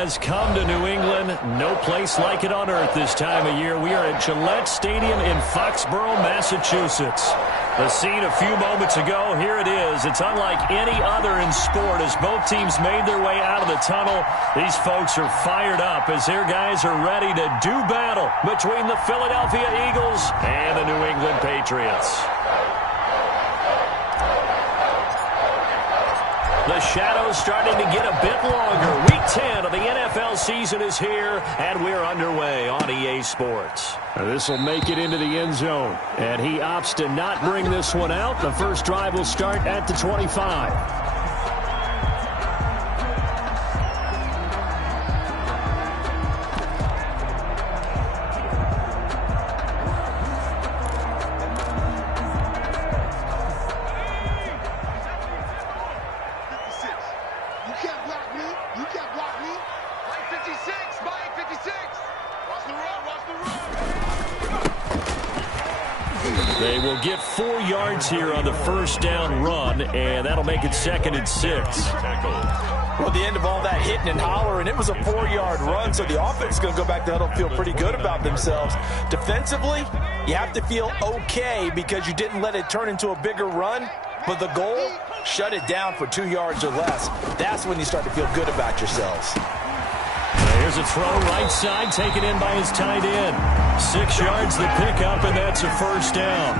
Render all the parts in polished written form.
has come to New England. No place like it on earth this time of year. We are at Gillette Stadium in Foxborough, Massachusetts. The scene a few moments ago, here it is. It's unlike any other in sport as both teams made their way out of the tunnel. These folks are fired up as their guys are ready to do battle between the Philadelphia Eagles and the New England Patriots. The shadows starting to get a bit longer. Week 10 of the NFL season is here, and we're underway on EA Sports. This will make it into the end zone, and he opts to not bring this one out. The first drive will start at the 25. They will get 4 yards here on the first down run, and that'll make it 2nd and 6. Well, at the end of all that hitting and hollering, it was a 4-yard run, so the offense is going to go back to huddle and feel pretty good about themselves. Defensively, you have to feel okay because you didn't let it turn into a bigger run, but the goal, shut it down for 2 yards or less. That's when you start to feel good about yourselves. Here's a throw right side, taken in by his tight end. 6 yards the pickup, and that's a first down.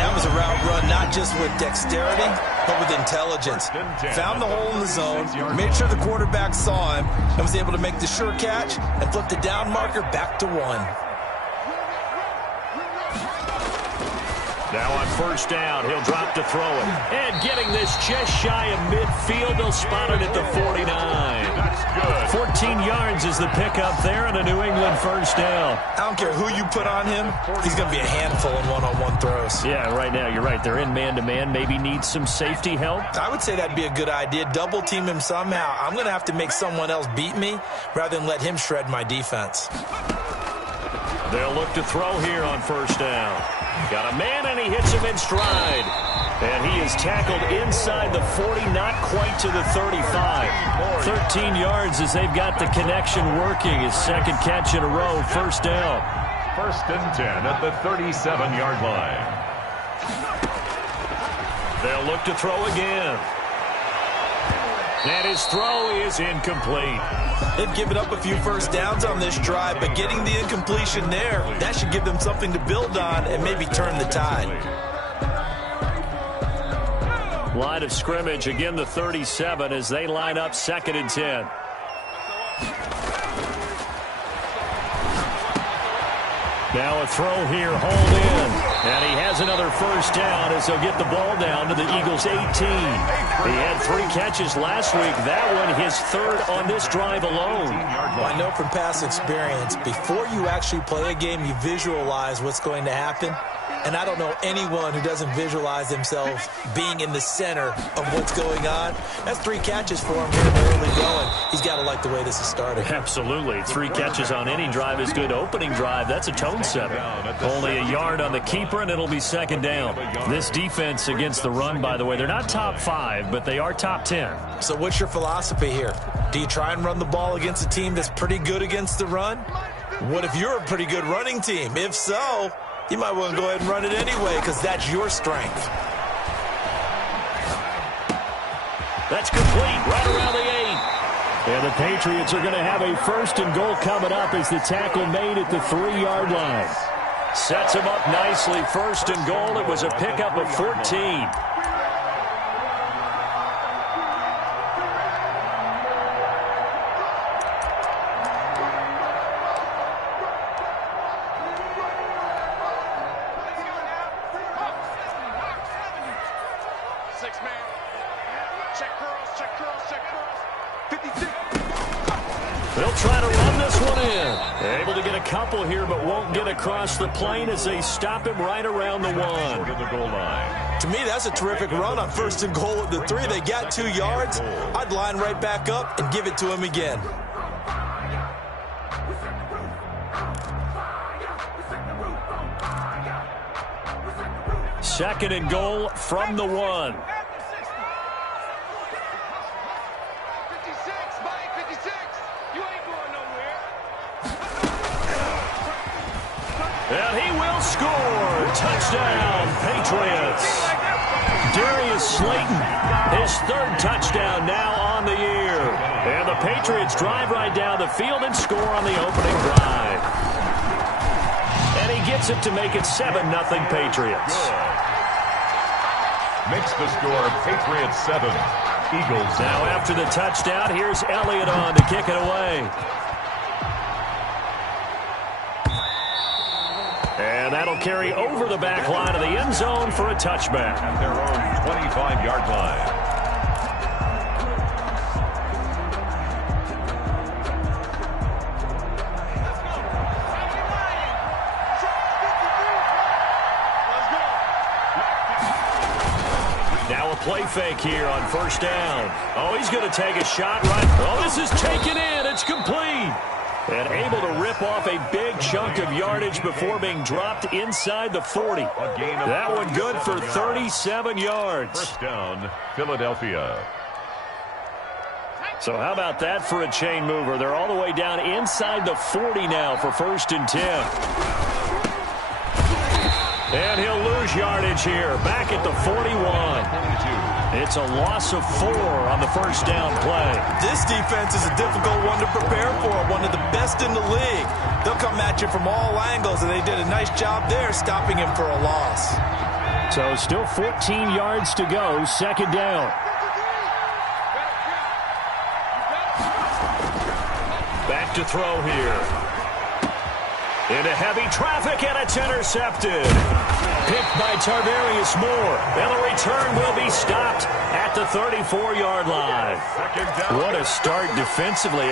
That was a route run not just with dexterity, but with intelligence. Found the hole in the zone, made sure the quarterback saw him, and was able to make the sure catch and flip the down marker back to 1. Now on first down, he'll drop to throw it. And getting this just shy of midfield, they'll spot it at the 49. That's good. 14 yards is the pickup there and a New England first down. I don't care who you put on him, he's going to be a handful in one-on-one throws. Yeah, right now, you're right. They're in man-to-man, maybe need some safety help. I would say that'd be a good idea. Double team him somehow. I'm going to have to make someone else beat me rather than let him shred my defense. They'll look to throw here on first down. Got a man, and he hits him in stride. And he is tackled inside the 40, not quite to the 35. 13 yards as they've got the connection working. His second catch in a row, first down. 1st and 10 at the 37-yard line. They'll look to throw again. And his throw is incomplete. They've given up a few first downs on this drive, but getting the incompletion there, that should give them something to build on and maybe turn the tide. Line of scrimmage, again the 37 as they line up 2nd and 10. Now a throw here, hold in. And he has another first down as they'll get the ball down to the Eagles' 18. He had 3 catches last week. That one his 3rd on this drive alone. Well, I know from past experience, before you actually play a game, you visualize what's going to happen. And I don't know anyone who doesn't visualize themselves being in the center of what's going on. That's 3 catches for him here in the early going. He's got to like the way this is starting. Absolutely. 3 catches on any drive is good. Opening drive, that's a tone setter. Only a yard on the keeper, and it'll be 2nd down. This defense against the run, by the way, they're not top 5, but they are top 10. So what's your philosophy here? Do you try and run the ball against a team that's pretty good against the run? What if you're a pretty good running team? If so, you might want to go ahead and run it anyway because that's your strength. That's complete right around the 8. And the Patriots are going to have a 1st and goal coming up as the tackle made at the 3-yard line. Sets him up nicely. 1st and goal. It was a pickup of 14. They'll try to run this one in. Able to get a couple here, but won't get across the plane as they stop him right around the 1. To the goal line. To me, that's a terrific run on 1st and goal at the 3. They got 2 yards. I'd line right back up and give it to him again. Second and goal from the 1. USA And he will score. Touchdown, Patriots. Darius Slayton, his third touchdown now on the year. And the Patriots drive right down the field and score on the opening drive. And he gets it to make it 7-0 Patriots. Makes the score Patriots 7, Eagles 7. Now after the touchdown, here's Elliott on to kick it away. And that'll carry over the back line of the end zone for a touchback. At their own 25-yard line. Now a play fake here on first down. Oh, he's going to take a shot right. Oh, this is taken in. It's complete. And able to rip off a big chunk of yardage before being dropped inside the 40. That one good for 37 yards. First down, Philadelphia. So how about that for a chain mover? They're all the way down inside the 40 now for 1st and 10. And he'll lose yardage here. Back at the 41. It's a loss of 4 on the first down play. This defense is a difficult one to prepare for, one of the best in the league. They'll come at you from all angles, and they did a nice job there stopping him for a loss. So still 14 yards to go, second down. Back to throw here. Into heavy traffic, and it's intercepted. Picked by Tarvarius Moore. And the return will be stopped at the 34-yard line. What a start defensively.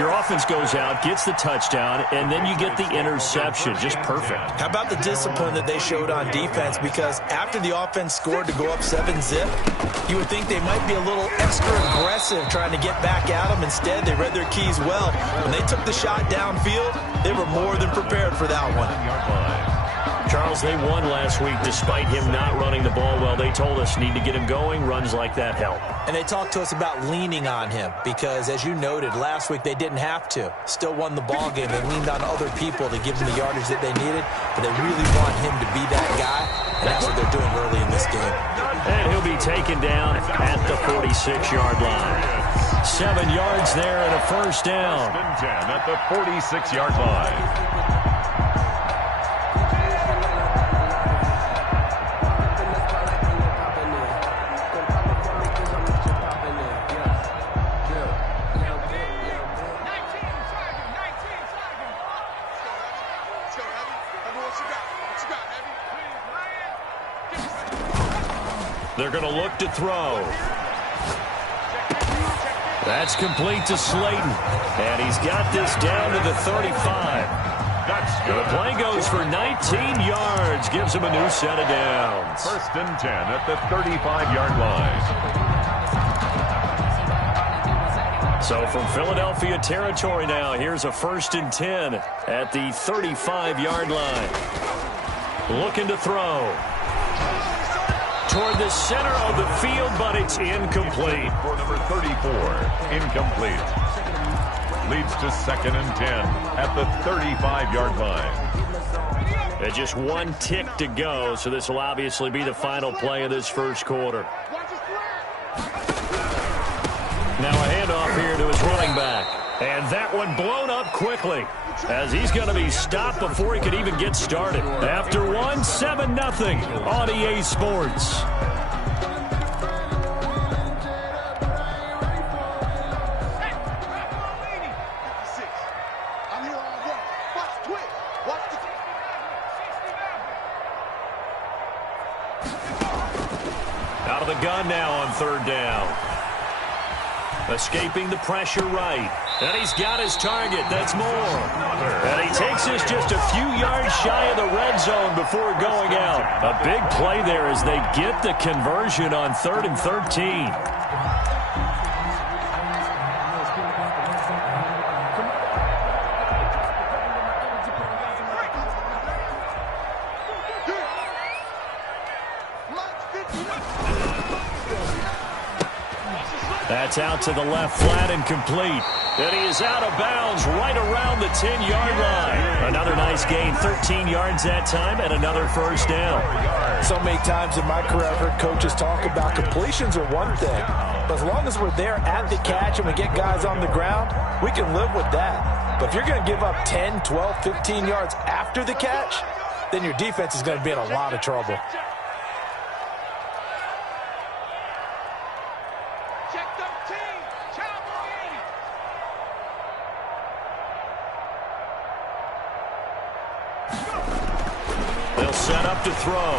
Your offense goes out, gets the touchdown, and then you get the interception. Just perfect. How about the discipline that they showed on defense? Because after the offense scored to go up 7-zip, you would think they might be a little extra aggressive trying to get back at them. Instead, they read their keys well. When they took the shot downfield, they were more than prepared for that one. Charles, they won last week despite him not running the ball well. They told us need to get him going. Runs like that help. And they talked to us about leaning on him because, as you noted, last week they didn't have to. Still won the ball game. They leaned on other people to give them the yardage that they needed, but they really want him to be that guy, and that's what they're doing early in this game. And he'll be taken down at the 46-yard line. 7 yards there and a first down. 10 at the 46-yard line. They're going to look to throw. That's complete to Slayton. And he's got this down to the 35. The play goes for 19 yards. Gives him a new set of downs. 1st and 10 at the 35-yard line. So from Philadelphia territory now, here's a 1st and 10 at the 35-yard line. Looking to throw. Toward the center of the field, but it's incomplete. For number 34, incomplete. Leads to 2nd and 10 at the 35-yard line. There's just one tick to go, so this will obviously be the final play of this first quarter. Now a handoff here to his running back. And that one blown up quickly, as he's going to be stopped before he could even get started. After one, 7-0 on EA Sports. Out of the gun now on 3rd down. Escaping the pressure right. And he's got his target. That's Moore. And he takes this just a few yards shy of the red zone before going out. A big play there as they get the conversion on 3rd and 13. That's out to the left, flat and complete. And he is out of bounds right around the 10-yard line. Another nice gain, 13 yards that time, and another first down. So many times in my career, I've heard coaches talk about completions are one thing. But as long as we're there at the catch and we get guys on the ground, we can live with that. But if you're going to give up 10, 12, 15 yards after the catch, then your defense is going to be in a lot of trouble. They'll set up to throw.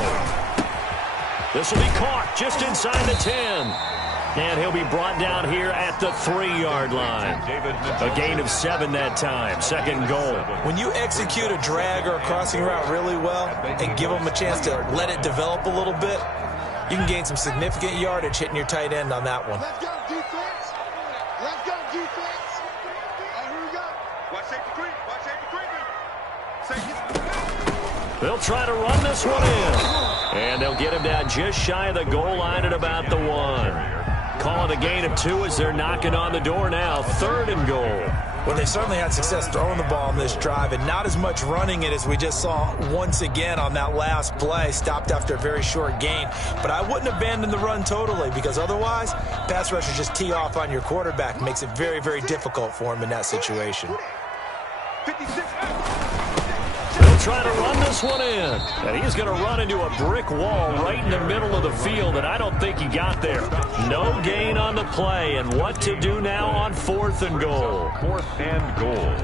This will be caught just inside the 10. And he'll be brought down here at the 3-yard line. A gain of 7 that time. Second and goal. When you execute a drag or a crossing route really well and give them a chance to let it develop a little bit, you can gain some significant yardage hitting your tight end on that one. Let's go, defense. Let's go, defense. Here we go. Watch safety creep. Watch safety creeping. They'll try to run this one in. And they'll get him down just shy of the goal line at about the 1. Call it a gain of 2 as they're knocking on the door now. 3rd and goal. Well, they certainly had success throwing the ball on this drive and not as much running it as we just saw once again on that last play. Stopped after a very short gain. But I wouldn't abandon the run totally because otherwise, pass rushers just tee off on your quarterback. Makes it very, very difficult for him in that situation. 56. They'll try to run this one in. And he's going to run into a brick wall right in the middle of the field, and I don't think he got there. No gain on the play, and what to do now on 4th and goal. 4th and goal.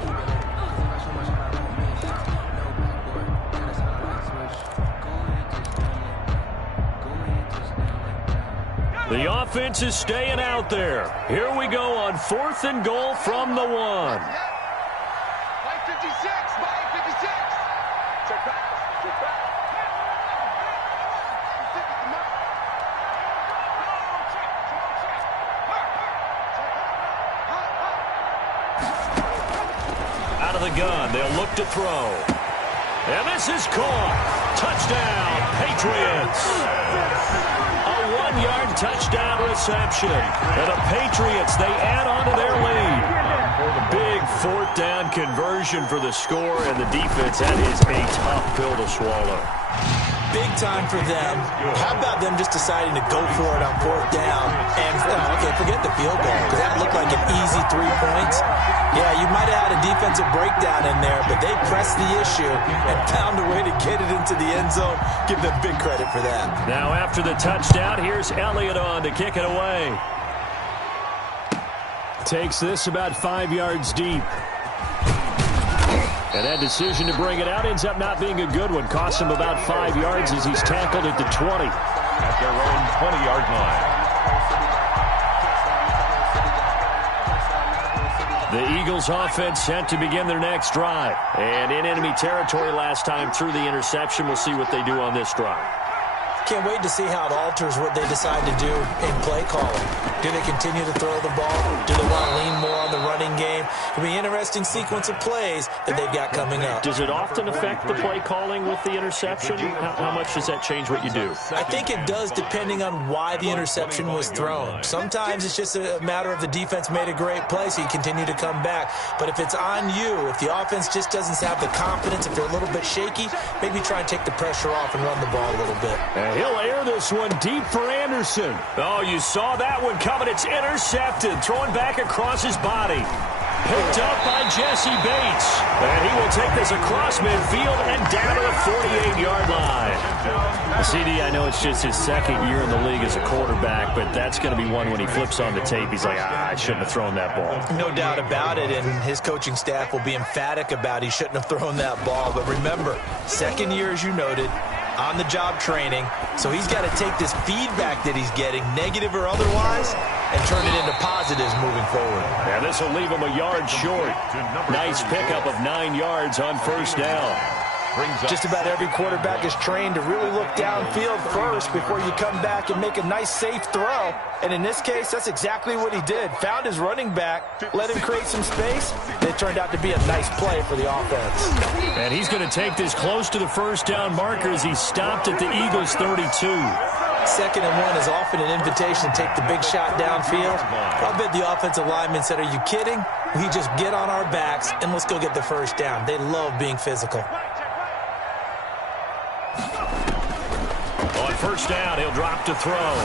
The offense is staying out there. Here we go on 4th and goal from the 1. Out of the gun, they'll look to throw. And this is caught. Touchdown, Patriots. A 1-yard touchdown reception. And the Patriots, they add on to their lead. Big 4th down conversion for the score, and the defense, that is a tough pill to swallow. Big time for them. How about them just deciding to go for it on 4th down? And, okay, forget the field goal, because that looked like an easy 3 points. Yeah, you might have had a defensive breakdown in there, but they pressed the issue and found a way to get it into the end zone. Give them big credit for that. Now after the touchdown, here's Elliott on to kick it away. Takes this about 5 yards deep. And that decision to bring it out ends up not being a good one. Costs him about 5 yards as he's tackled at the 20. At their own 20-yard line. The Eagles offense set to begin their next drive. And in enemy territory last time through the interception. We'll see what they do on this drive. Can't wait to see how it alters what they decide to do in play calling. Do they continue to throw the ball? Do they want to lean more on the running game? It'll be an interesting sequence of plays that they've got coming up. Does it often affect the play calling with the interception? How much does that change what you do? I think it does depending on why the interception was thrown. Sometimes it's just a matter of the defense made a great play, so you continue to come back. But if it's on you, if the offense just doesn't have the confidence, if they're a little bit shaky, maybe try and take the pressure off and run the ball a little bit. And he'll air this one deep for Anderson. Oh, you saw that one coming. It's intercepted. Throwing back across his body. Picked up by Jesse Bates. And he will take this across midfield and down to the 48-yard line. CD, I know it's just his 2nd year in the league as a quarterback, but that's going to be one when he flips on the tape. He's like, I shouldn't have thrown that ball. No doubt about it, and his coaching staff will be emphatic about he shouldn't have thrown that ball. But remember, 2nd year, as you noted, on-the-job training, so he's got to take this feedback that he's getting, negative or otherwise, and turn it into positives moving forward. And this will leave him a yard short. Nice pickup of 9 yards on 1st down. Just about every quarterback is trained to really look downfield first before you come back and make a nice, safe throw. And in this case, that's exactly what he did. Found his running back, let him create some space, and it turned out to be a nice play for the offense. And he's going to take this close to the 1st down marker as he stopped at the Eagles' 32. 2nd and 1 is often an invitation to take the big shot downfield. I'll bet the offensive lineman said, "Are you kidding? We just get on our backs and let's go get the first down." They love being physical. On first down, he'll drop to throw.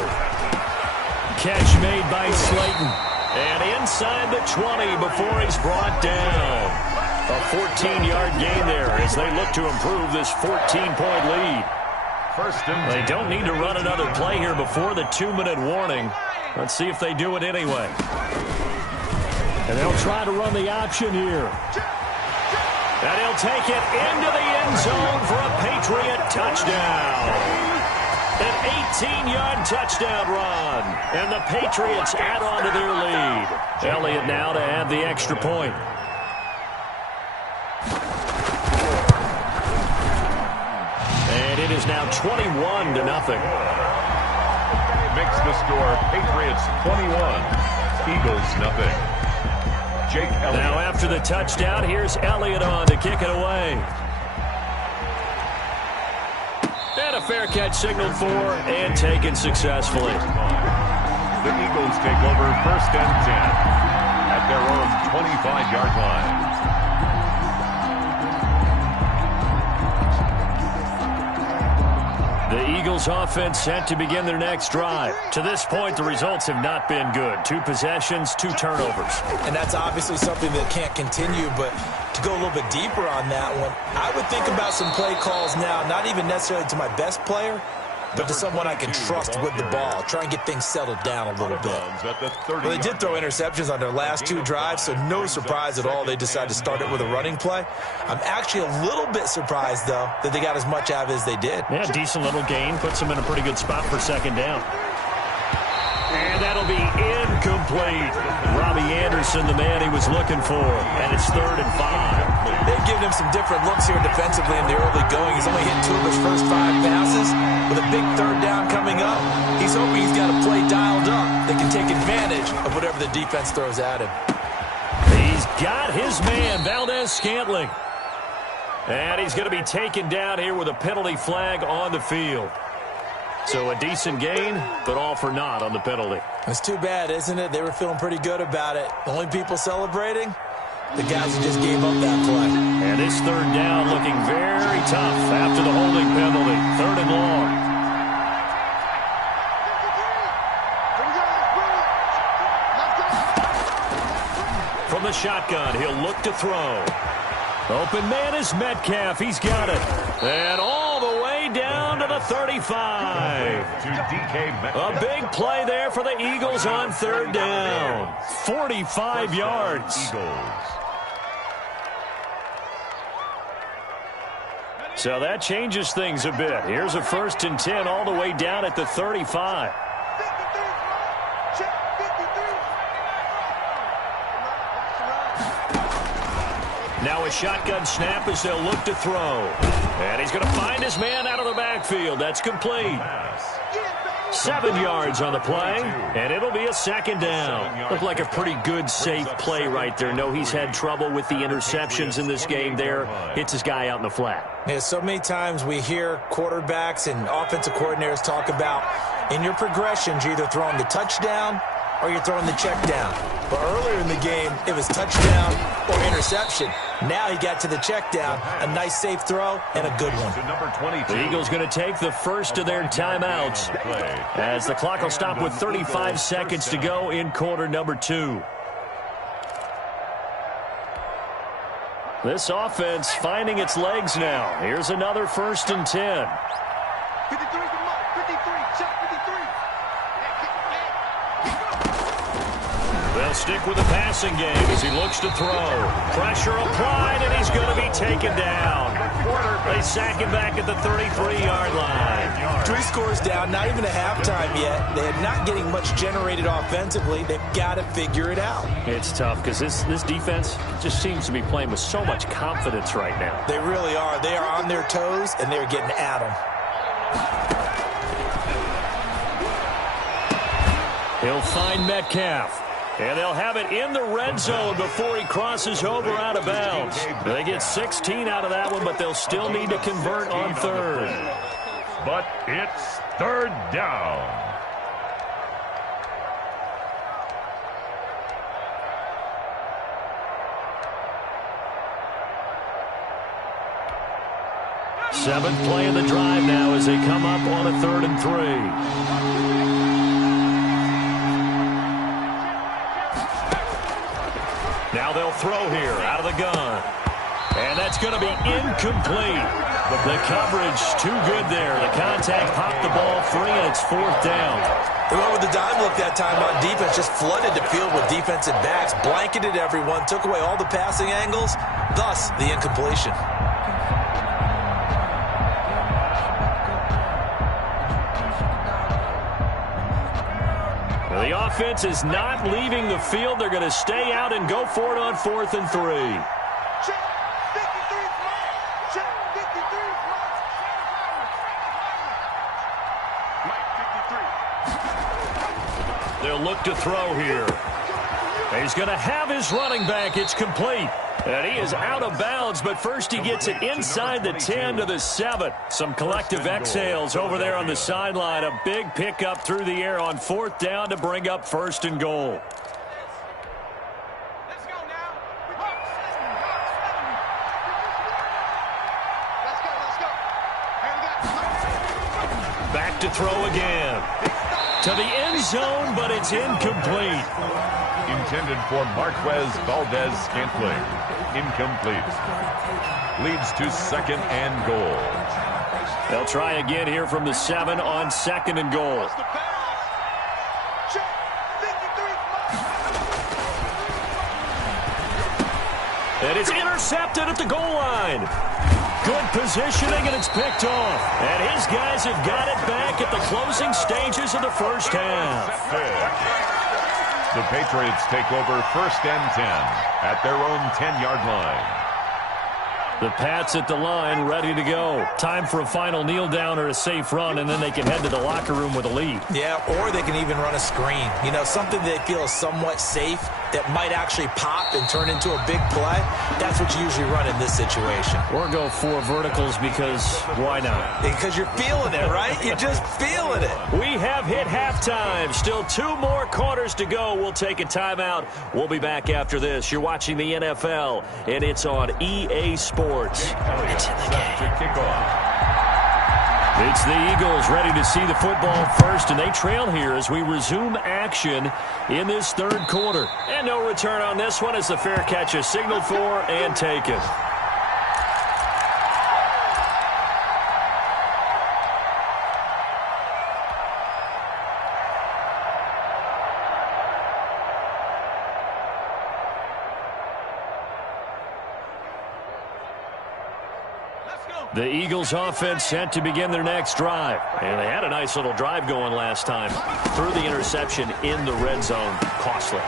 Catch made by Slayton. And inside the 20 before he's brought down. A 14-yard gain there as they look to improve this 14-point lead. They don't need to run another play here before the 2-minute warning. Let's see if they do it anyway. And they'll try to run the option here. And he'll take it into the end zone for a Patriot touchdown. An 18-yard touchdown run. And the Patriots add on to their lead. Elliott now to add the extra point. And it is now 21-0. Makes the score Patriots 21, Eagles nothing. Jake Elliott. Now after the touchdown, here's Elliott on to kick it away. And a fair catch signaled for and taken successfully. The Eagles take over 1st and 10 at their own 25-yard line. The Eagles offense set to begin their next drive. To this point, the results have not been good. 2 possessions, 2 turnovers. And that's obviously something that can't continue, but to go a little bit deeper on that one, I would think about some play calls now, not even necessarily to my best player, but to someone I can trust with the ball. Try and get things settled down a little bit. Well, they did throw interceptions on their last 2 drives, so no surprise at all they decided to start it with a running play. I'm actually a little bit surprised, though, that they got as much out of it as they did. Yeah, decent little gain. Puts them in a pretty good spot for 2nd down. And that'll be incomplete. Robbie Anderson, the man he was looking for. And it's 3rd and 5. They've given him some different looks here defensively in the early going. He's only hit 2 of his first 5 passes. With a big 3rd down coming up, he's hoping he's got a play dialed up that can take advantage of whatever the defense throws at him. He's got his man, Valdez-Scantling. And he's going to be taken down here with a penalty flag on the field. So a decent gain, but all for naught on the penalty. It's too bad, isn't it? They were feeling pretty good about it. The only people celebrating, the guys who just gave up that play. And this 3rd down looking very tough after the holding penalty. 3rd and long. From the shotgun, he'll look to throw. Open man is Metcalf. He's got it. And all the way down to the 35. A big play there for the Eagles on 3rd down. 45 yards. So that changes things a bit. Here's a 1st and 10 all the way down at the 35. Now a shotgun snap as they'll look to throw. And he's going to find his man out of the backfield. That's complete. 7 yards on the play, and it'll be a 2nd down. Looked like a pretty good, safe play right there. No, he's had trouble with the interceptions in this game there. Hits his guy out in the flat. Yeah, so many times we hear quarterbacks and offensive coordinators talk about in your progressions, you're either throwing the touchdown or you're throwing the check down. But earlier in the game, it was touchdown or interception. Now he got to the check down. A nice safe throw and a good one. The Eagles going to take the first of their timeouts as the clock will stop with 35 seconds to go in quarter number 2. This offense finding its legs now. Here's another 1st and 10. 53, shot 53. They'll stick with the passing game as he looks to throw. Pressure applied, and he's going to be taken down. They sack him back at the 33-yard line. 3 scores down, not even a halftime yet. They're not getting much generated offensively. They've got to figure it out. It's tough because this defense just seems to be playing with so much confidence right now. They really are. They are on their toes, and they're getting at them. He'll find Metcalf. And they'll have it in the red zone before he crosses over out of bounds. They get 16 out of that one, but they'll still need to convert on 3rd. But it's Third down. Seventh play of the drive now as they come up on a 3rd and 3. Now they'll throw here out of the gun. And that's going to be incomplete. The coverage too good there. The contact popped the ball free, and it's 4th down. They went with the dime look that time on defense, just flooded the field with defensive backs, blanketed everyone, took away all the passing angles, thus the incompletion. The offense is not leaving the field. They're going to stay out and go for it on 4th and 3. Check. 53 flat. Check. 53 flat. Mike 53. They'll look to throw here. He's going to have his running back. It's complete. And he is out of bounds, but first he gets it inside the 10 to the 7. Some collective exhales over there on the sideline. A big pickup through the air on 4th down to bring up 1st and goal. Let's go now. Let's go. Here we go. Back to throw again. To the end zone, but it's incomplete. Intended for Marquez Valdez-Scantling. Incomplete. Leads to 2nd and goal. They'll try again here from the 7 on 2nd and goal. What's the pass? Check. 53 flat. And it's intercepted at the goal line. Good positioning, and it's picked off. And his guys have got it back at the closing stages of the first half. The Patriots take over 1st and 10 at their own 10-yard line. The Pats at the line, ready to go. Time for a final kneel down or a safe run, and then they can head to the locker room with a lead. Yeah, or they can even run a screen. You know, something they feel is somewhat safe that might actually pop and turn into a big play. That's what you usually run in this situation. Or go 4 verticals because why not? Because you're feeling it, right? You're just feeling it. We have hit halftime. Still 2 more quarters to go. We'll take a timeout. We'll be back after this. You're watching the NFL, and it's on EA Sports. It's in the game. It's the Eagles ready to see the football first, and they trail here as we resume action in this 3rd quarter. And no return on this one as the fair catch is signaled for and taken. The Eagles offense set to begin their next drive. And they had a nice little drive going last time. Threw the interception in the red zone. Costly.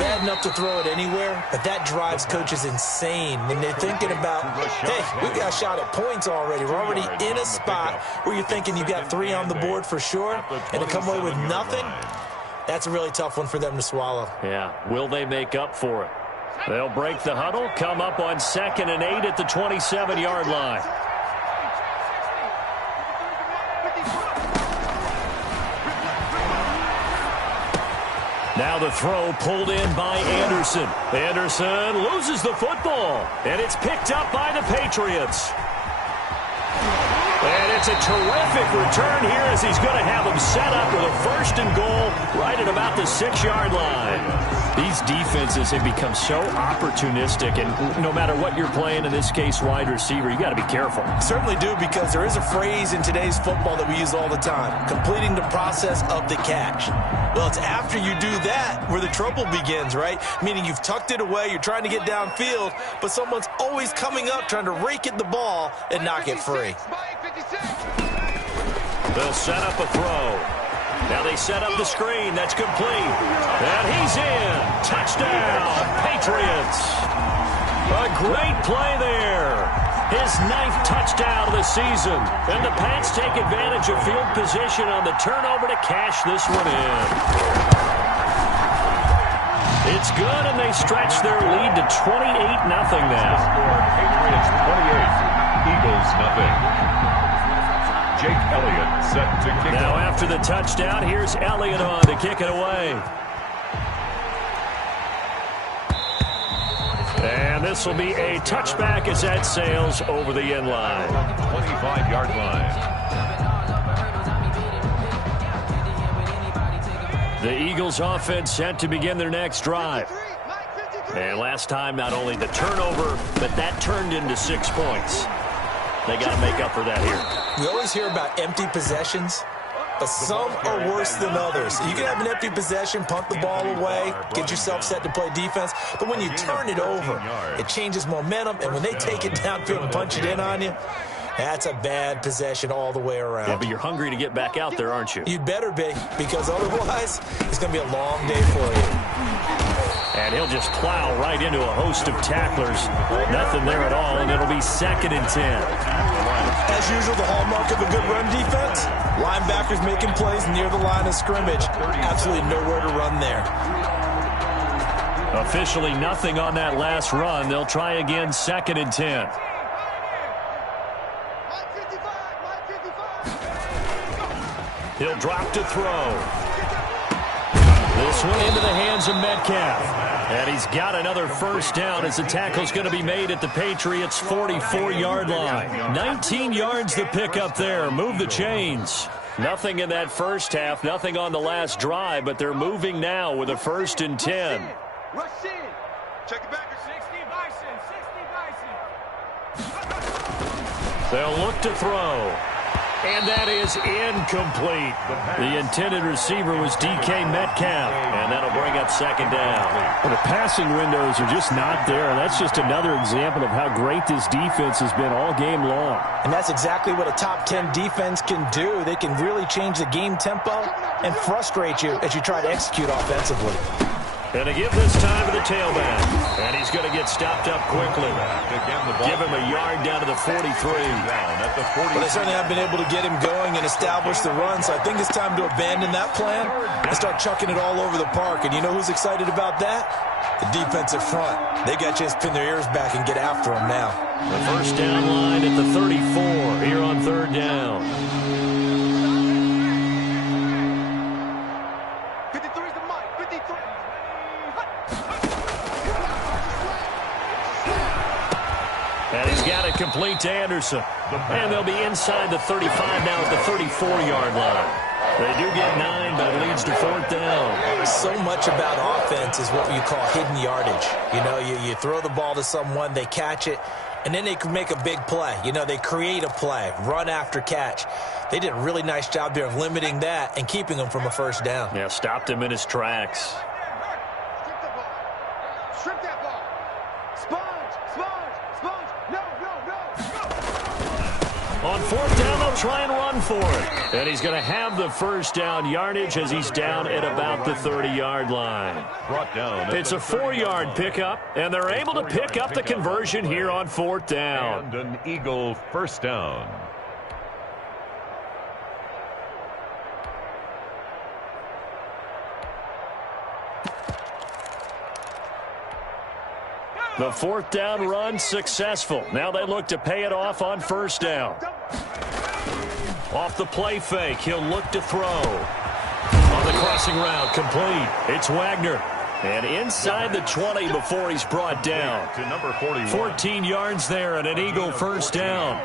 Bad enough to throw it anywhere, but that drives coaches insane when they're thinking about, hey, we got a shot at points already. We're already in a spot where you're thinking you got 3 on the board for sure, and to come away with nothing, that's a really tough one for them to swallow. Yeah, will they make up for it? They'll break the huddle, come up on 2nd and 8 at the 27-yard line. Now the throw pulled in by Anderson. Anderson loses the football, and it's picked up by the Patriots. And it's a terrific return here as he's going to have them set up with a 1st and goal right at about the 6-yard line. These defenses have become so opportunistic, and no matter what you're playing, in this case wide receiver, you got to be careful. Certainly do, because there is a phrase in today's football that we use all the time, completing the process of the catch. Well, it's after you do that where the trouble begins, right? Meaning you've tucked it away, you're trying to get downfield, but someone's always coming up trying to rake at the ball and knock it free. They'll set up a throw. Now they set up the screen. That's complete. And he's in. Touchdown, Patriots. A great play there. His 9th touchdown of the season. And the Pats take advantage of field position on the turnover to cash this one in. It's good, and they stretch their lead to 28-0 now. Patriots 28, Eagles nothing. Jake Elliott set to kick Now off. after the touchdown, here's Elliott on to kick it away. And this will be a touchback as that sails over the end line. 25-yard line. The Eagles offense set to begin their next drive. And last time, not only the turnover, but that turned into 6 points. They got to make up for that here. We always hear about empty possessions, but some are worse than others. You can have an empty possession, punt the ball away, get yourself set to play defense, but when you turn it over, it changes momentum, and when they take it downfield and punch it in on you, that's a bad possession all the way around. Yeah, but you're hungry to get back out there, aren't you? You'd better be, because otherwise, it's going to be a long day for you. And he'll just plow right into a host of tacklers. Nothing there at all, and it'll be 2nd and 10. As usual, the hallmark of a good run defense, linebackers making plays near the line of scrimmage. Absolutely nowhere to run there. Officially nothing on that last run. They'll try again, 2nd and 10. He'll drop to throw. This one into the hands of Metcalf. And he's got another first down as the tackle's going to be made at the Patriots' 44-yard line. 19 yards to pick up there. Move the chains. Nothing in that first half, nothing on the last drive, but they're moving now with a 1st and 10. Rush in. Check it back. 60 Bison. They'll look to throw. And that is incomplete. The intended receiver was DK Metcalf, and that'll bring up 2nd down. Well, the passing windows are just not there, and that's just another example of how great this defense has been all game long. And that's exactly what a top 10 defense can do. They can really change the game tempo and frustrate you as you try to execute offensively. And to give this time to the tailback. And he's going to get stopped up quickly. Give him a yard down to the 43. Well, they certainly have been able to get him going and establish the run, so I think it's time to abandon that plan and start chucking it all over the park. And you know who's excited about that? The defensive front. They got to just pin their ears back and get after him now. The first down line at the 34 here on 3rd down. 53 is the mic. 53. And he's got it complete to Anderson. And they'll be inside the 35 now at the 34-yard line. They do get 9, but it leads to 4th down. So much about offense is what you call hidden yardage. You know, you throw the ball to someone, they catch it, and then they can make a big play. You know, they create a play, run after catch. They did a really nice job there of limiting that and keeping them from a 1st down. Yeah, stopped him in his tracks. Strip that ball. Sponge. No. On 4th down, they'll try and run for it. And he's going to have the first down yardage as he's down at about the 30-yard line. It's a 4-yard pickup, and they're able to pick up the conversion here on 4th down. And an Eagle first down. The 4th down run successful. Now they look to pay it off on 1st down. Off the play fake, he'll look to throw. On the crossing route, complete. It's Wagner. And inside the 20 before he's brought down. To number 41. 14 yards there and an Eagle first down.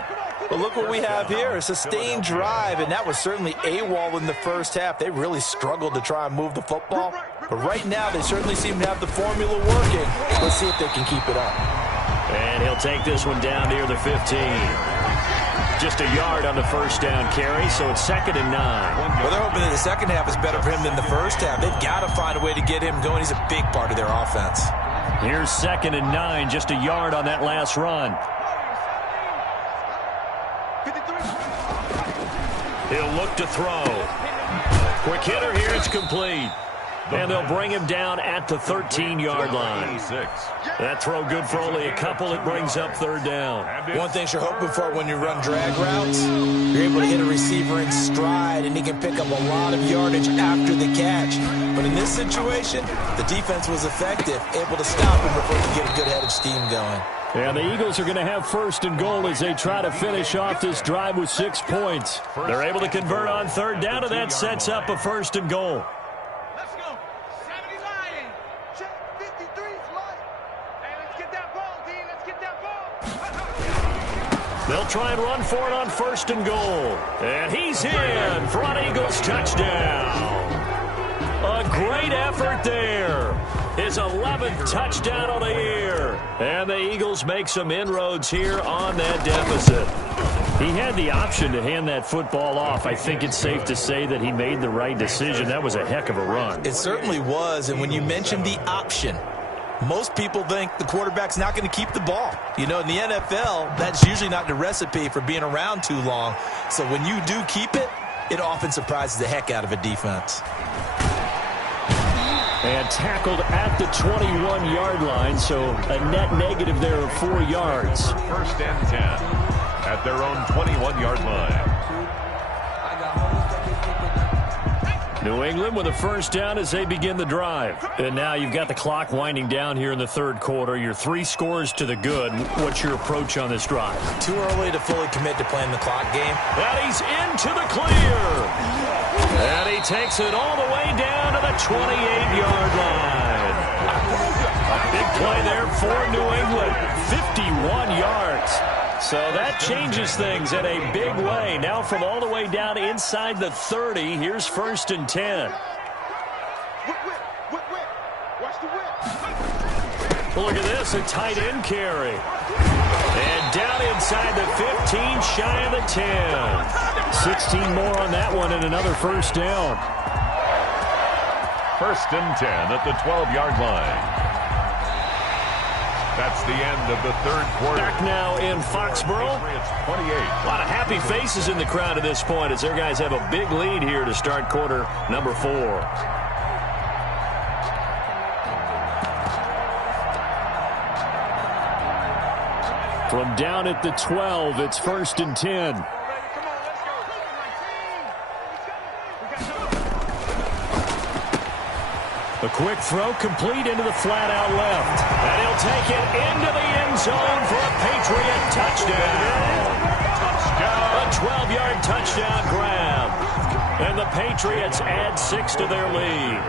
But look what we have here, a sustained drive, and that was certainly AWOL in the first half. They really struggled to try and move the football. But right now, they certainly seem to have the formula working. Let's see if they can keep it up. And he'll take this one down near the 15. Just a yard on the first down carry, so it's 2nd and 9. Well, they're hoping that the second half is better for him than the first half. They've got to find a way to get him going. He's a big part of their offense. Here's 2nd and 9, just a yard on that last run. He'll look to throw. Quick hitter here, it's complete. And they'll bring him down at the 13-yard line. That throw good for only a couple. It brings up 3rd down. One thing you're hoping for when you run drag routes, you're able to hit a receiver in stride, and he can pick up a lot of yardage after the catch. But in this situation, the defense was effective, able to stop him before he could get a good head of steam going. And the Eagles are going to have first and goal as they try to finish off this drive with 6 points. They're able to convert on third down, and that sets up a first and goal. Let's go. 70 Lion. Check 53's Lion. Hey, let's get that ball, D. Let's get that ball. They'll try and run for it on first and goal. And he's in for an Eagles touchdown. A great effort there. His 11th touchdown of the year. And the Eagles make some inroads here on that deficit. He had the option to hand that football off. I think it's safe to say that he made the right decision. That was a heck of a run. It certainly was. And when you mentioned the option, most people think the quarterback's not going to keep the ball. You know, in the NFL, that's usually not the recipe for being around too long. So when you do keep it, it often surprises the heck out of a defense. And tackled at the 21-yard line, so a net negative there of 4 yards. First and 10 at their own 21-yard line. New England with a first down as they begin the drive. And now you've got the clock winding down here in the third quarter. Your 3 scores to the good. What's your approach on this drive? Too early to fully commit to playing the clock game. And he's into the clear. And he takes it all the way down to the 28-yard line. A big play there for New England. 51 yards. So that changes things in a big way. Now from all the way down inside the 30, here's first and 10. Whip. Watch the whip. Look at this, a tight end carry. And down inside the 15, shy of the 10. 16 more on that one and another first down. First and 10 at the 12-yard line. That's the end of the third quarter. Back now in Foxborough. It's 28. A lot of happy faces in the crowd at this point as their guys have a big lead here to start quarter number 4. From down at the 12, it's first and 10. A quick throw complete into the flat out left. And he'll take it into the end zone for a Patriot touchdown. A 12-yard touchdown grab. And the Patriots add 6 to their lead.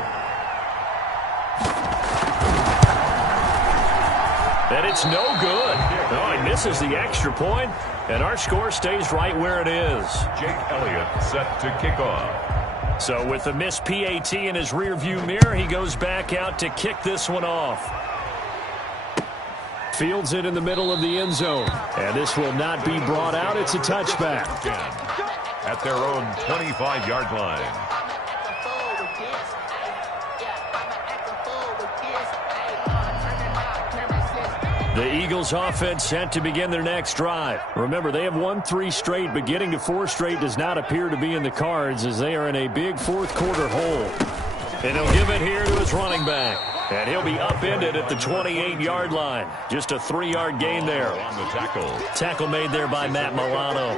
And it's no good. Oh, he misses the extra point, and our score stays right where it is. Jake Elliott set to kick off. So with the missed PAT in his rearview mirror, he goes back out to kick this one off. Fields it in the middle of the end zone. And this will not be brought out. It's a touchback. At their own 25-yard line. The Eagles offense set to begin their next drive. Remember, they have won 3 straight, but getting to 4 straight does not appear to be in the cards as they are in a big fourth quarter hole. And he'll give it here to his running back. And he'll be upended at the 28-yard line. Just a 3-yard gain there. On the tackle. Tackle made there by Matt Milano.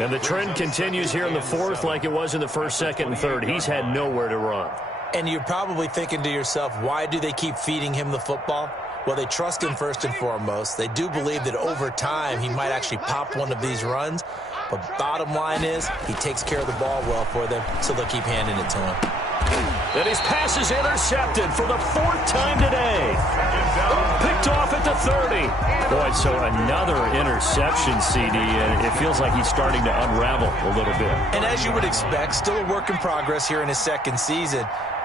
And the trend continues here in the fourth like it was in the first, second, and third. He's had nowhere to run. And you're probably thinking to yourself, why do they keep feeding him the football? Well, they trust him first and foremost. They do believe that over time he might actually pop one of these runs. But bottom line is he takes care of the ball well for them, so they'll keep handing it to him. And his pass is intercepted for the 4th time today. Picked off at the 30. Boy, so another interception, CD, and it feels like he's starting to unravel a little bit. And as you would expect, still a work in progress here in his second season.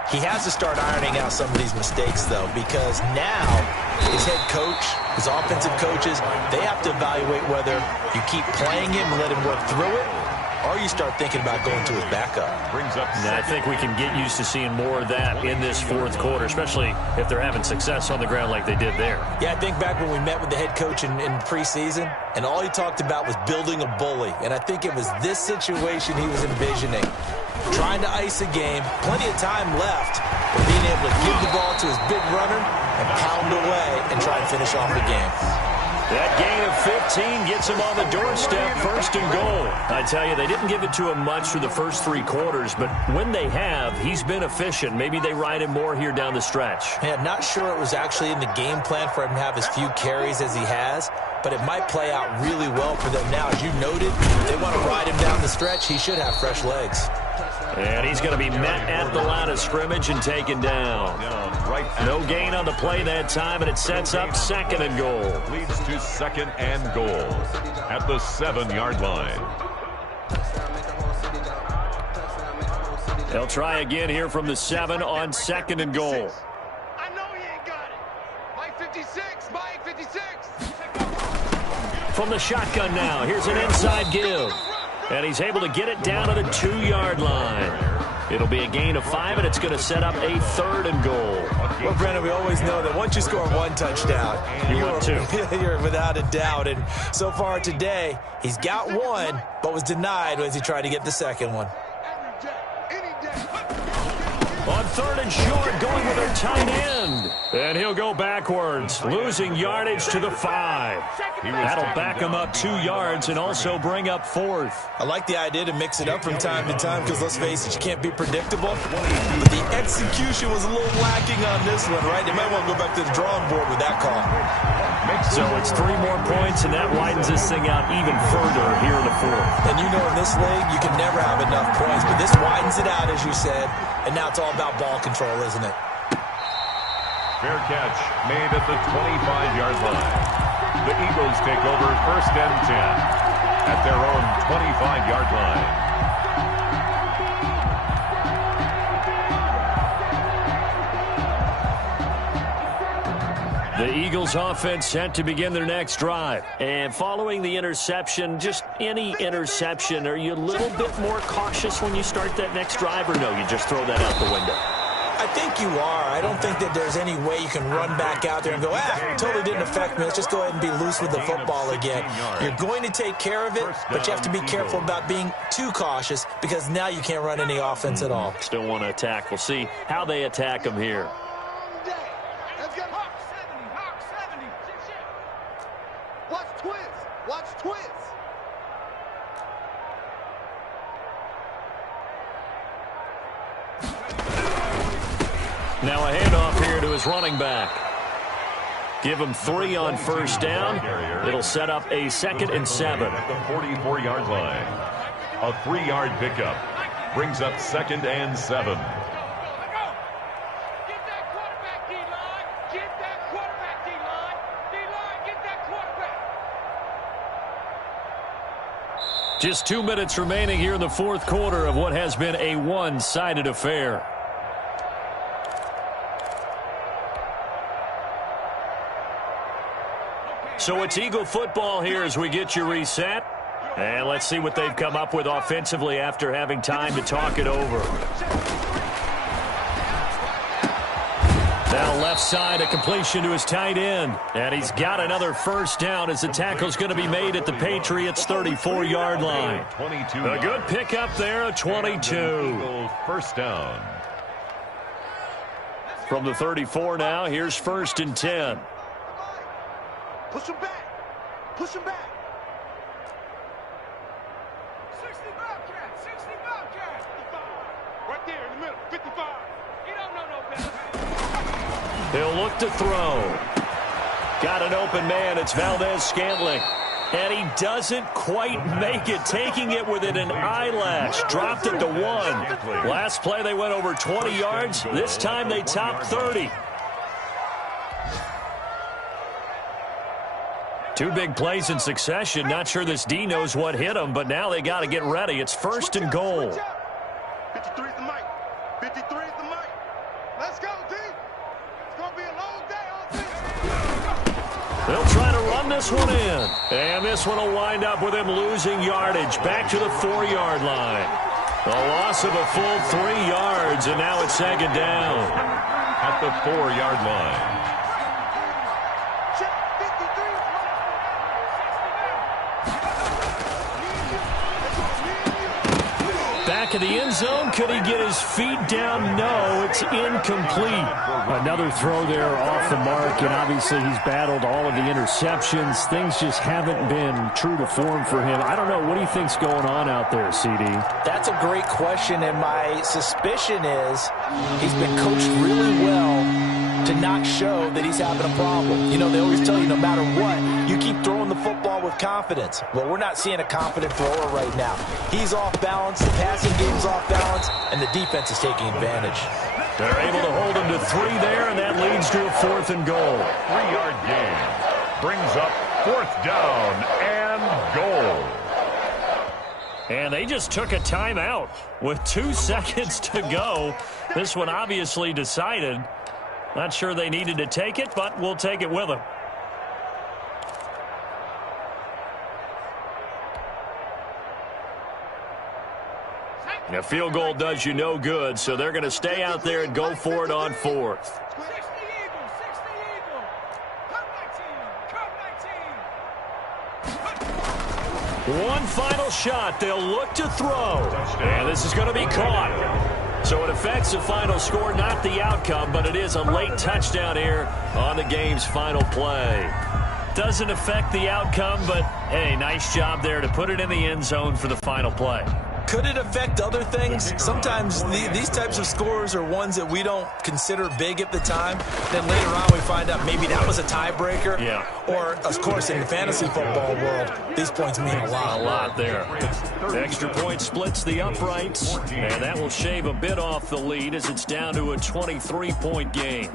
He has to start ironing out some of these mistakes, though, because now his head coach, his offensive coaches, they have to evaluate whether you keep playing him and let him work through it, or you start thinking about going to his backup. Brings up. And I think we can get used to seeing more of that in this fourth quarter, especially if they're having success on the ground like they did there. Yeah, I think back when we met with the head coach in preseason, and all he talked about was building a bully. And I think it was this situation he was envisioning. Trying to ice a game, plenty of time left, but being able to give the ball to his big runner and pound away and try and finish off the game. That gain of 15 gets him on the doorstep, first and goal. I tell you, they didn't give it to him much through the first 3 quarters, but when they have, he's been efficient. Maybe they ride him more here down the stretch. Yeah, not sure it was actually in the game plan for him to have as few carries as he has, but it might play out really well for them now. As you noted, if they want to ride him down the stretch, he should have fresh legs. And he's going to be met at the line of scrimmage and taken down. No gain on the play that time, and it sets up second and goal. Leads to second and goal at the 7-yard line. They'll try again here from the 7 on second and goal. I know he ain't got it. Mike 56, Mike 56. From the shotgun now, here's an inside give. And he's able to get it down to the 2-yard line. It'll be a gain of 5, and it's going to set up a third and goal. Well, Brandon, we always know that once you score 1 touchdown, you're without a doubt. And so far today, he's got 1, but was denied as he tried to get the second one. On third and short, going with their tight end. And he'll go backwards, losing yardage to the 5. That'll back him up 2 yards and also bring up 4th. I like the idea to mix it up from time to time because, let's face it, you can't be predictable. But the execution was a little lacking on this one, right? They might want to go back to the drawing board with that call. So it's 3 more points, and that widens this thing out even further here in the 4th. And you know in this league, you can never have enough points. But this widens it out, as you said. And now it's all about ball control, isn't it? Fair catch made at the 25-yard line. The Eagles take over first and 10 at their own 25-yard line. The Eagles offense set to begin their next drive. And following the interception, just any interception, are you a little bit more cautious when you start that next drive, or no, you just throw that out the window? I think you are. I don't think that there's any way you can run back out there and go, totally didn't affect me. Let's just go ahead and be loose with the football again. You're going to take care of it, but you have to be careful about being too cautious because now you can't run any offense at all. Still want to attack. We'll see how they attack them here. Watch twist. Now a handoff here to his running back. Give him 3 on first down. It'll set up a 2nd and 7. At the 44-yard line. A 3-yard pickup brings up 2nd and 7. Just 2 minutes remaining here in the 4th quarter of what has been a one-sided affair. So it's Eagle football here as we get you reset. And let's see what they've come up with offensively after having time to talk it over. Now left side, a completion to his tight end. And he's got another first down as the tackle's going to be made at the Patriots' 34-yard line. A good pickup there, a 22. First down. From the 34 now, here's 1st and 10. Push him back. Push him back. 60 Bobcat. 60 Bobcat. 55. Right there in the middle. 55. You don't know no better. He'll look to throw. Got an open man. It's Valdez-Scantling. And he doesn't quite make it, taking it within an eyelash. Dropped it to 1. Last play, they went over 20 yards. This time, they topped 30. 2 big plays in succession. Not sure this D knows what hit him, but now they got to get ready. It's 1st and goal. 53 is the mic. 53 is the mic. Let's go, D. It's going to be a long day on defense. They'll try to run this one in. And this one will wind up with him losing yardage. Back to the 4-yard line. A loss of a full 3 yards, and now it's 2nd down. At the 4-yard line. back of the end zone. Could he get his feet down? No, it's incomplete. Another throw there off the mark, and obviously he's battled all of the interceptions. Things just haven't been true to form for him. I don't know. What do you think's going on out there, CD? That's a great question, and my suspicion is he's been coached really well to not show that he's having a problem. You know, they always tell you no matter what, you keep throwing the football with confidence. Well, we're not seeing a confident thrower right now. He's off balance, the passing game's off balance, and the defense is taking advantage. They're able to hold him to 3 there, and that leads to a 4th and goal. 3-yard gain brings up 4th down and goal. And they just took a timeout with 2 seconds to go. This one obviously decided. Not sure they needed to take it, but we'll take it with them. A field goal does you no good, so they're going to stay out there and go for it on 4th. One final shot. They'll look to throw. And this is going to be caught. So it affects the final score, not the outcome, but it is a late touchdown here on the game's final play. Doesn't affect the outcome, but, hey, nice job there to put it in the end zone for the final play. Could it affect other things? Sometimes these types of scores are ones that we don't consider big at the time. Then later on we find out maybe that was a tiebreaker. Yeah. Or, of course, in the fantasy football world, these points mean a lot. A lot there. The extra point splits the uprights, and that will shave a bit off the lead as it's down to a 23-point game.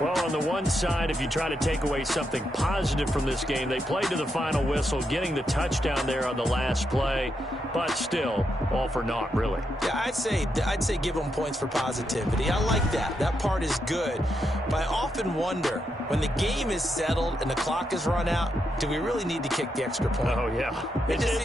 Well, on the one side, if you try to take away something positive from this game, they played to the final whistle, getting the touchdown there on the last play, but still, all for naught, really. Yeah, I'd say give them points for positivity. I like that. That part is good. But I often wonder, when the game is settled and the clock is run out, do we really need to kick the extra point? Oh, yeah.